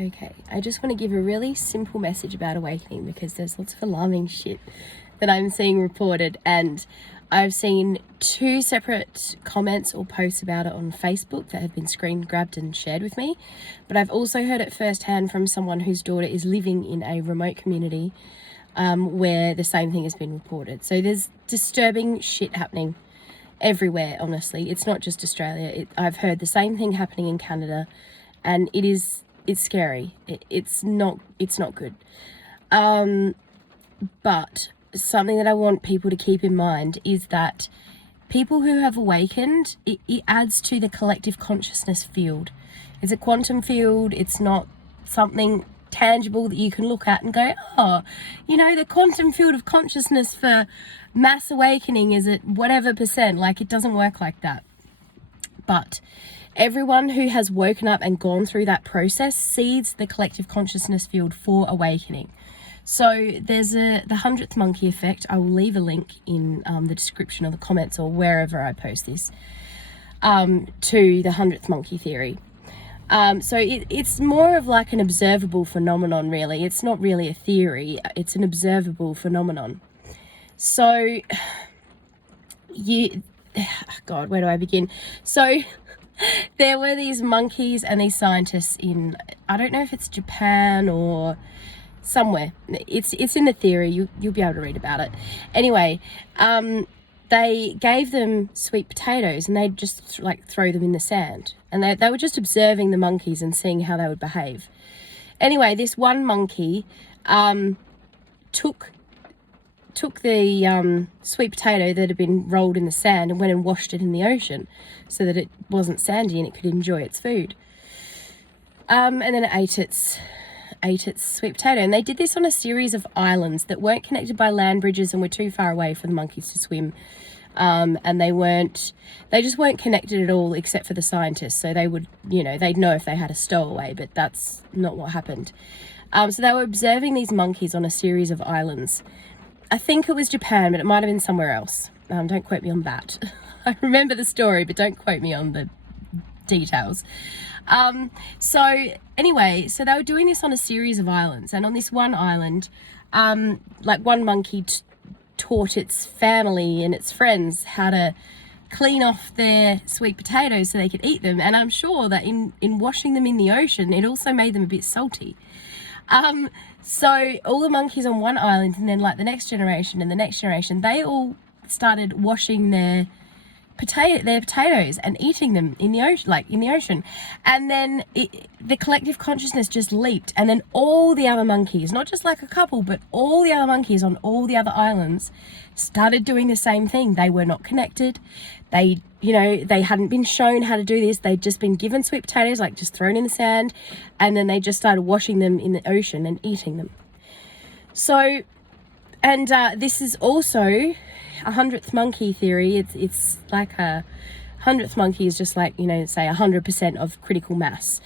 Okay, I just want to give a really simple message about awakening because there's lots of alarming shit that I'm seeing reported, and I've seen 2 separate comments or posts about it on Facebook that have been screen grabbed and shared with me, but I've also heard it firsthand from someone whose daughter is living in a remote community where the same thing has been reported. So there's disturbing shit happening everywhere, honestly. It's not just Australia. I've heard the same thing happening in Canada, and it's scary. It's not good. But something that I want people to keep in mind is that people who have awakened, it adds to the collective consciousness field. It's a quantum field. It's not something tangible that you can look at and go, oh, the quantum field of consciousness for mass awakening is at whatever percent. Like, it doesn't work like that. But everyone who has woken up and gone through that process seeds the collective consciousness field for awakening. So there's the 100th monkey effect. I will leave a link in the description or the comments or wherever I post this to the 100th monkey theory. So it's more of like an observable phenomenon, really. It's not really a theory. It's an observable phenomenon. So God, where do I begin? So there were these monkeys and these scientists in, I don't know if it's Japan or somewhere. It's in the theory. You'll be able to read about it. Anyway, they gave them sweet potatoes and they'd just throw them in the sand. And they were just observing the monkeys and seeing how they would behave. Anyway, this one monkey took the sweet potato that had been rolled in the sand and went and washed it in the ocean so that it wasn't sandy and it could enjoy its food. And then it ate its sweet potato. And they did this on a series of islands that weren't connected by land bridges and were too far away for the monkeys to swim. And they just weren't connected at all except for the scientists. So they would, they'd know if they had a stowaway, but that's not what happened. So they were observing these monkeys on a series of islands. I think it was Japan, but it might have been somewhere else. Don't quote me on that. I remember the story, but don't quote me on the details. So anyway, so they were doing this on a series of islands, and on this one island, one monkey taught its family and its friends how to clean off their sweet potatoes so they could eat them. And I'm sure that in washing them in the ocean, it also made them a bit salty. So all the monkeys on one island, and then the next generation and the next generation, they all started washing their potatoes and eating them in the ocean, and then the collective consciousness just leaped, and then all the other monkeys, not just like a couple, but all the other monkeys on all the other islands started doing the same thing. They were not connected. They hadn't been shown how to do this. They'd just been given sweet potatoes, just thrown in the sand, and then they just started washing them in the ocean and eating them. So, and this is also 100th monkey theory. It's like a 100th monkey is just say 100% of critical mass.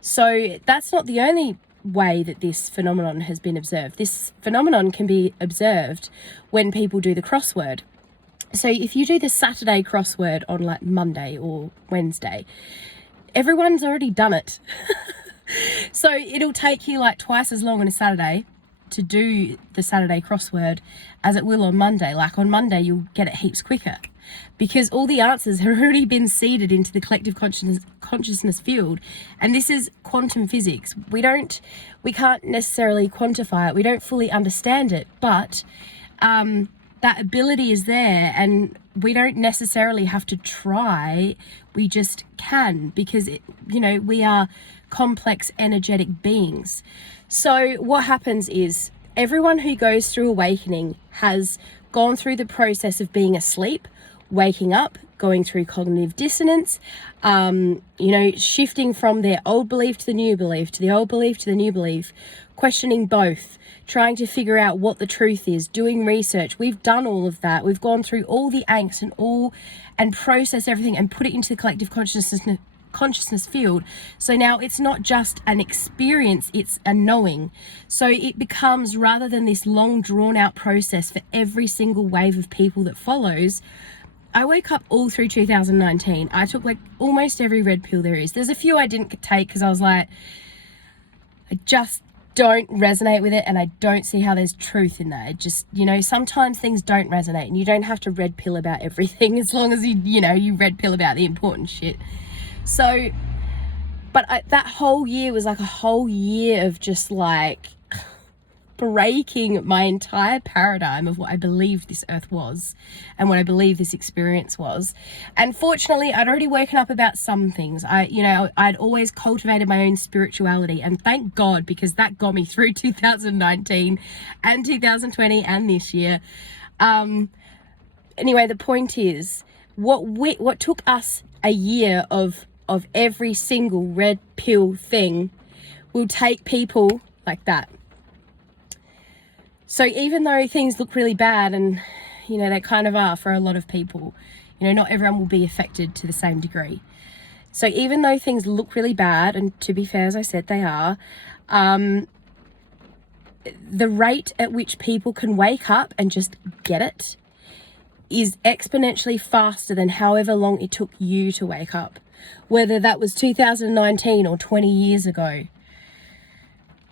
So that's not the only way that this phenomenon has been observed. This phenomenon can be observed when people do the crossword. So if you do the Saturday crossword on Monday or Wednesday, everyone's already done it. So it'll take you twice as long on a Saturday to do the Saturday crossword as it will on Monday. On Monday, you'll get it heaps quicker because all the answers have already been seeded into the collective consciousness field. And this is quantum physics. We can't necessarily quantify it. We don't fully understand it, but that ability is there, and we don't necessarily have to try. We just can, because we are complex energetic beings. So what happens is everyone who goes through awakening has gone through the process of being asleep, waking up, going through cognitive dissonance, shifting from their old belief to the new belief, to the old belief to the new belief, questioning both, trying to figure out what the truth is, doing research. We've done all of that. We've gone through all the angst and process everything and put it into the collective consciousness field. So now it's not just an experience, it's a knowing. So it becomes, rather than this long drawn out process for every single wave of people that follows, I woke up all through 2019. I took like almost every red pill there is. There's a few I didn't take because I was like, I just don't resonate with it, and I don't see how there's truth in that. It just, you know, sometimes things don't resonate, and you don't have to red pill about everything as long as you red pill about the important shit. So, but that whole year was like a whole year of just like breaking my entire paradigm of what I believed this earth was and what I believed this experience was. And fortunately, I'd already woken up about some things. I'd always cultivated my own spirituality, and thank God, because that got me through 2019 and 2020 and this year. Anyway, the point is, what took us a year of every single red pill thing will take people like that. So even though things look really bad, and, you know, they kind of are for a lot of people, you know, not everyone will be affected to the same degree. So even though things look really bad, and to be fair, as I said, they are, the rate at which people can wake up and just get it is exponentially faster than however long it took you to wake up. Whether that was 2019 or 20 years ago,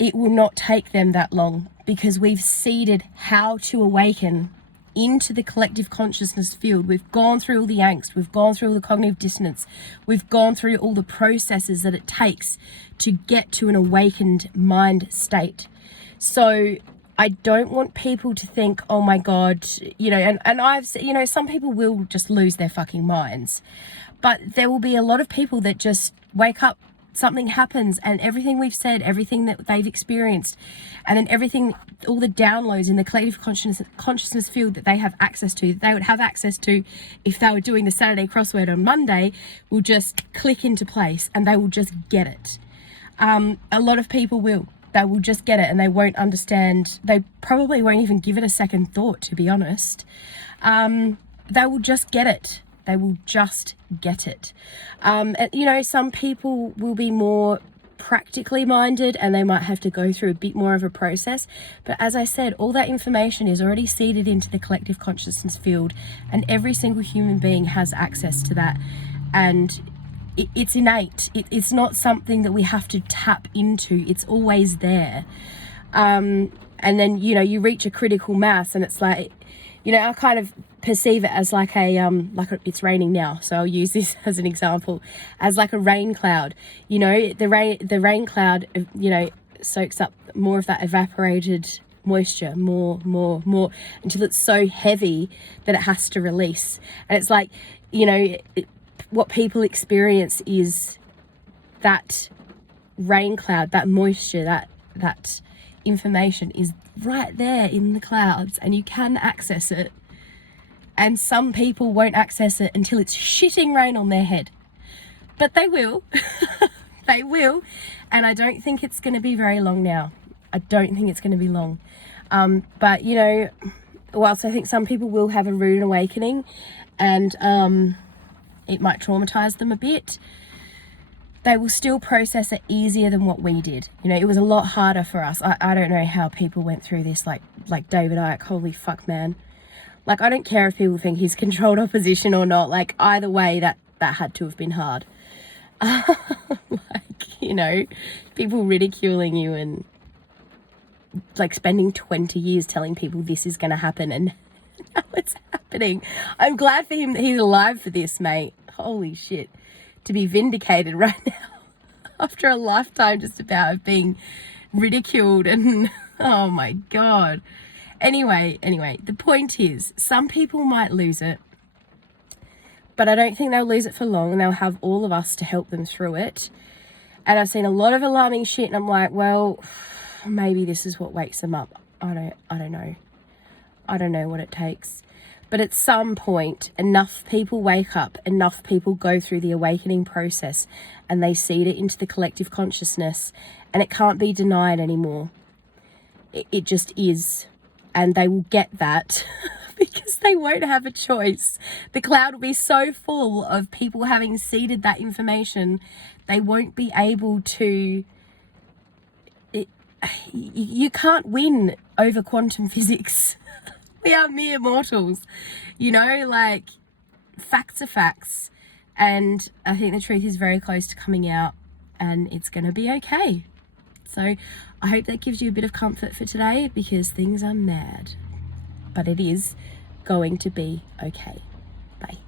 it will not take them that long, because we've seeded how to awaken into the collective consciousness field. We've gone through all the angst, we've gone through all the cognitive dissonance, we've gone through all the processes that it takes to get to an awakened mind state. So I don't want people to think, oh my God, you know, and I've, you know, some people will just lose their fucking minds, but there will be a lot of people that just wake up, something happens, and everything we've said, everything that they've experienced, and then everything, all the downloads in the collective consciousness field that they have access to, that they would have access to if they were doing the Saturday crossword on Monday, will just click into place, and they will just get it. A lot of people will. They will just get it, and they won't understand. They probably won't even give it a second thought, to be honest. They will just get it. They will just get it. You know, some people will be more practically minded, and they might have to go through a bit more of a process. But as I said, all that information is already seeded into the collective consciousness field, and every single human being has access to that. And it's innate. It's not something that we have to tap into. It's always there. And then, you know, you reach a critical mass, and it's like, you know, I kind of perceive it as like it's raining now, so I'll use this as an example, as like a rain cloud. You know, the rain cloud, you know, soaks up more of that evaporated moisture, more until it's so heavy that it has to release. And it's like, you know, what people experience is that rain cloud, that moisture, that information is right there in the clouds, and you can access it. And some people won't access it until it's shitting rain on their head, but they will. They will. And I don't think it's going to be very long now. I don't think it's going to be long. But, you know, whilst I think some people will have a rude awakening, and it might traumatize them a bit, they will still process it easier than what we did. You know, it was a lot harder for us. I don't know how people went through this, like David Icke. Holy fuck, man. Like, I don't care if people think he's controlled opposition or not. Like, either way, that had to have been hard. Like, you know, people ridiculing you and like spending 20 years telling people this is going to happen, and now it's happening. I'm glad for him that he's alive for this, mate. Holy shit. To be vindicated right now after a lifetime just about of being ridiculed, and oh my God. Anyway, the point is, some people might lose it, but I don't think they'll lose it for long, and they'll have all of us to help them through it. And I've seen a lot of alarming shit, and I'm like, well, maybe this is what wakes them up. I don't know. I don't know what it takes. But at some point, enough people wake up, enough people go through the awakening process, and they seed it into the collective consciousness, and it can't be denied anymore. It just is. And they will get that because they won't have a choice. The cloud will be so full of people having seeded that information, they won't be able to... You can't win over quantum physics. We are mere mortals, you know, like, facts are facts, and I think the truth is very close to coming out, and it's going to be okay. So I hope that gives you a bit of comfort for today, because things are mad, but it is going to be okay. Bye.